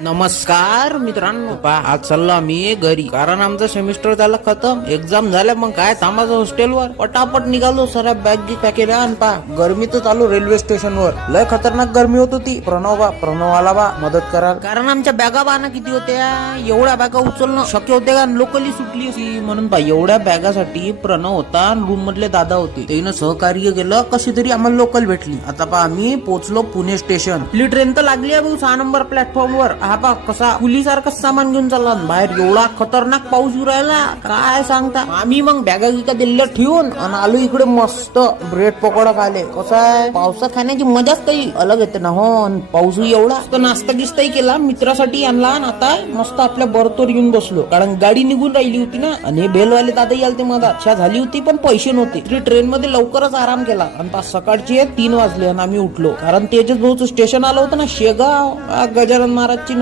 नमस्कार मित्रांनो, आज चाललो आम्ही घरी, कारण आमचा सेमिस्टर झाला खतम. एक्झाम झाल्या, मग काय थांबायचं हॉस्टेलवर. पटापट निघालो, साऱ्या बॅग पॅकेट आण. गरमी तर चालू रेल्वे स्टेशनवर, लय खतरनाक गरमी होत होती. प्रणव आला बा मदत करा, कारण आमच्या बॅगा बाना किती होत्या. एवढ्या बॅगा उचलणं शक्य होते का? लोकली सुटली होती म्हणून एवढ्या बॅगासाठी प्रणव होता, रूम मधले दादा होते, त्यानं सहकार्य केलं. कशी तरी आम्हाला लोकल भेटली. आता आम्ही पोहोचलो पुणे स्टेशन. आपली ट्रेन तर लागली आहे भाऊ 6 नंबर प्लॅटफॉर्मवर. हा पा कसा पुलीसारखा सामान घेऊन चालला बाहेर. एवढा खतरनाक पाऊस येऊ राहिला, काय सांगता. आम्ही मग बॅगा गिका दिल्ल्या ठेवून आणि आलो इकडे. मस्त ब्रेड पकोडा खाले. कसं आहे, पावसात खाण्याची मजाच काही अलग येते ना. हो, पाऊस एवढा तर नाश्ता गिस्ताही केला, मित्रासाठी आणला. आणि आता मस्त आपल्या बर्थवर येऊन बसलो, कारण गाडी निघून राहिली होती ना. आणि बेलवाले दादाही आलते. मधात इच्छा झाली होती पण पैसे नव्हते. ट्रेन मध्ये लवकरच आराम केला आणि सकाळचे 3 वाजले आणि आम्ही उठलो, कारण तेजस भाऊचं स्टेशन आलं होतं ना, शेगाव. गजानन महाराजची